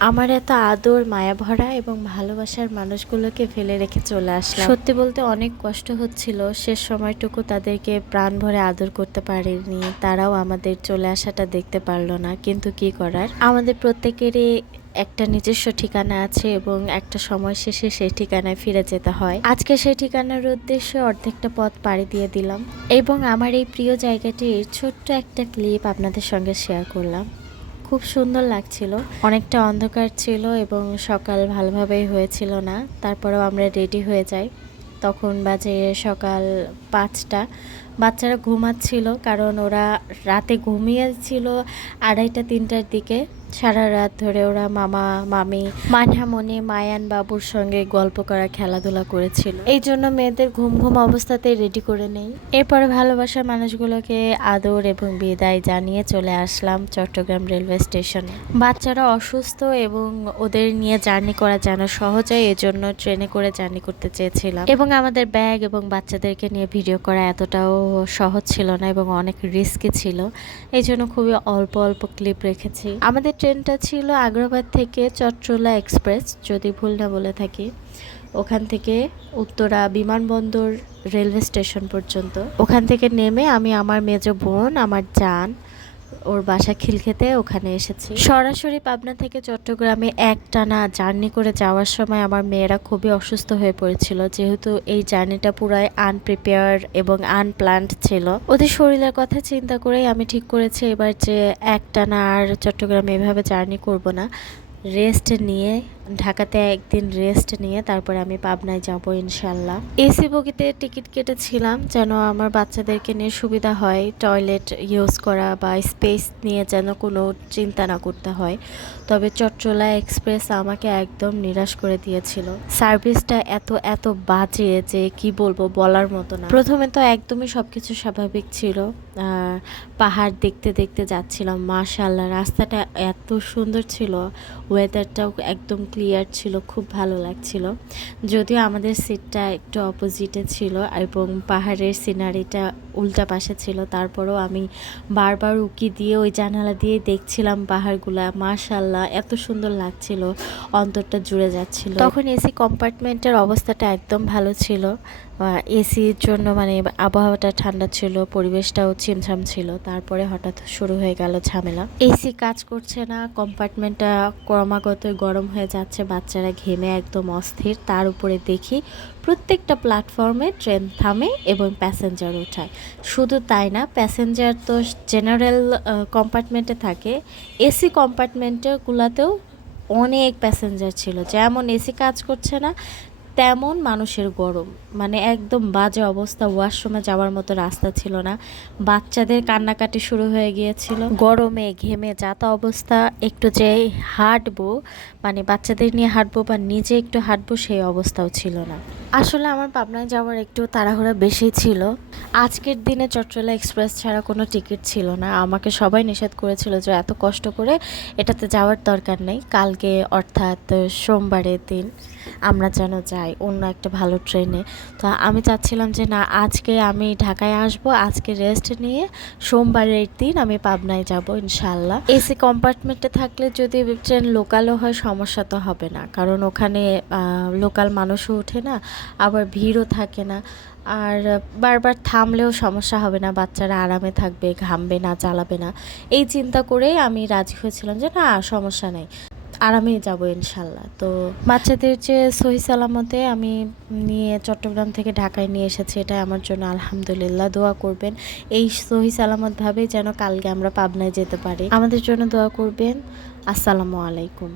আমার এত আদর মায়া ভরা এবং ভালোবাসার মানুষগুলোকে ফেলে রেখে চলে আসলাম। সত্যি বলতে অনেক কষ্ট হচ্ছিল। শেষ সময়টুকু তাদেরকে প্রাণ ভরে আদর করতে পারিনি। তারাও আমাদের চলে আসাটা দেখতে পারল না। কিন্তু কি করার? আমাদের প্রত্যেকেরই একটা নিজস্ব ঠিকানা আছে এবং একটা সময় শেষে সেই ঠিকানায় ফিরে যেতে হয়। আজকে সেই ঠিকানার উদ্দেশ্যে অর্ধেকটা পথ পাড়ি দিয়ে দিলাম এবং আমার এই প্রিয় জায়গাটির ছোট্ট একটা ক্লিপ আপনাদের সঙ্গে শেয়ার করলাম। খুব সুন্দর লাগছিল। অনেকটা অন্ধকার ছিল এবং সকাল ভালোভাবেই হয়েছিল না। তারপরেও আমরা রেডি হয়ে যাই। তখন বাজে সকাল পাঁচটা। বাচ্চারা ঘুমাচ্ছিল কারণ ওরা রাতে ঘুমিয়েছিল আড়াইটা, তিনটার দিকে। সারা রাত ধরে ওরা মামা, মামি মানহামণি মায়ান বাবুর সঙ্গে গল্প করা, খেলাধুলা করেছিল। এই জন্য মেয়েদের ঘুম ঘুম অবস্থাতেই রেডি করে নেই। এরপরে ভালোবাসার মানুষগুলোকে আদর এবং বিদায় জানিয়ে চলে আসলাম চট্টগ্রাম রেলওয়ে স্টেশনে। বাচ্চারা অসুস্থ এবং ওদের নিয়ে জার্নি করা যেন সহজ হয়, এজন্য ট্রেনে করে জার্নি করতে চেয়েছিলাম। এবং আমাদের ব্যাগ এবং বাচ্চাদেরকে নিয়ে ভিডিও করা এতটাও সহজ ছিল না এবং অনেক রিস্কি ছিল। এই জন্য খুবই অল্প অল্প ক্লিপ রেখেছি। আমাদের ট্রেনটা ছিল আগ্রাবাদ থেকে চট্টলা এক্সপ্রেস, যদি ভুল না বলে থাকি। ওখান থেকে উত্তরা বিমানবন্দর রেলওয়ে স্টেশন পর্যন্ত। ওখান থেকে নেমে আমি আমার মেজ বোন, আমার জান ওর বাসা খিলখেতে, ওখানে এসেছি। সরাসরি পাবনা থেকে চট্টগ্রামে এক টানা জার্নি করে যাওয়ার সময় আমার মেয়েরা খুবই অসুস্থ হয়ে পড়েছিল। যেহেতু এই জার্নিটা পুরাই আনপ্রিপেয়ার এবং আনপ্ল্যান্ড ছিল। ওদের শরীরের কথা চিন্তা করেই আমি ঠিক করেছি এবার যে এক টানা আর চট্টগ্রামে এভাবে জার্নি করব না। রেস্ট নিয়ে ঢাকাতে একদিন রেস্ট নিয়ে তারপরে আমি পাবনায় যাব ইনশাল্লাহ। এসি বগিতে টিকিট কেটেছিলাম, যেন আমার বাচ্চাদেরকে নিয়ে সুবিধা হয় টয়লেট ইউজ করা বা স্পেস নিয়ে যেন কোনো চিন্তা না করতে হয়। তবে চট্টলা এক্সপ্রেস আমাকে একদম নিরাশ করে দিয়েছিল। সার্ভিসটা এত এত বাজে যে কি বলব বলার মতো না। প্রথমে তো একদমই সব কিছু স্বাভাবিক ছিল। পাহাড় দেখতে দেখতে যাচ্ছিলাম মাশাল্লাহ রাস্তাটা এত সুন্দর ছিল ওয়েদারটাও একদম ক্লিয়ার ছিল, খুব ভালো লাগছিল। যদিও আমাদের সিটটা একটু অপোজিটে ছিল এবং পাহাড়ের সিনারিটা উল্টা পাশে ছিল, তারপরেও আমি বারবার উকি দিয়ে ওই জানালা দিয়ে দেখছিলাম পাহাড়গুলা। মাশাল্লাহ এত সুন্দর লাগছিল, অন্তরটা জুড়ে যাচ্ছিল। তখন এসি কম্পার্টমেন্টের অবস্থাটা একদম ভালো ছিল। এসির জন্য মানে আবহাওয়াটা ঠান্ডা ছিল, পরিবেশটাও ছিমছাম ছিল, তারপরে হঠাৎ শুরু হয়ে গেল ঝামেলা। এসি কাজ করছে না কম্পার্টমেন্টটা ক্রমাগত গরম হয়ে যাচ্ছে, বাচ্চারা ঘেমে একদম অস্থির। তার উপরে দেখি প্রত্যেকটা প্ল্যাটফর্মে ট্রেন থামে এবং প্যাসেঞ্জার ওঠায়। শুধু তাই না প্যাসেঞ্জার তো জেনারেল কম্পার্টমেন্টে থাকে। এসি কম্পার্টমেন্টগুলোতেও অনেক প্যাসেঞ্জার ছিল। যেমন এসি কাজ করছে না তেমন মানুষের গরম। মানে একদম বাজে অবস্থা, ওয়াশরুমে যাওয়ার মতো রাস্তা ছিল না। বাচ্চাদের কান্নাকাটি শুরু হয়ে গিয়েছিল। গরমে ঘেমে যাতা অবস্থা, একটু যে হাঁটবো মানে বাচ্চাদের নিয়ে হাঁটবো বা নিজে একটু হাঁটবো সেই অবস্থাও ছিল না। আসলে আমার পাবনায় যাওয়ার একটু তাড়াহুড়া বেশি ছিল। আজকের দিনে চট্টলা এক্সপ্রেস ছাড়া কোনো টিকিট ছিল না। আমাকে সবাই নিষেধ করেছিল যে এত কষ্ট করে এটাতে যাওয়ার দরকার নেই। কালকে অর্থাৎ সোমবারের দিন আমরা যেন যাই অন্য একটা ভালো ট্রেনে। তো আমি চাচ্ছিলাম যে না, আজকে আমি ঢাকায় আসব, আজকে রেস্ট নিয়ে সোমবারের দিন আমি পাবনায় যাব ইনশাল্লাহ এসি কম্পার্টমেন্টে থাকলে যদি ট্রেন লোকালও হয়, সমস্যা তো হবে না। কারণ ওখানে লোকাল মানুষও ওঠে না, আবার ভিড়ও থাকে না। আর বারবার থামলেও সমস্যা হবে না, বাচ্চারা আরামে থাকবে, ঘামবে না জ্বালাবে না। এই চিন্তা করেই আমি রাজি হয়েছিলাম যে না, সমস্যা নেই আরামেই যাব ইনশাল্লাহ। তো বাচ্চাদের যে সহি সালামতে আমি নিয়ে চট্টগ্রাম থেকে ঢাকায় নিয়ে এসেছি এটা আমার জন্য আলহামদুলিল্লাহ দোয়া করবেন। এই সহি সালামতভাবেই যেন কালকে আমরা পাবনায় যেতে পারি। আমাদের জন্য দোয়া করবেন। আসসালামু আলাইকুম।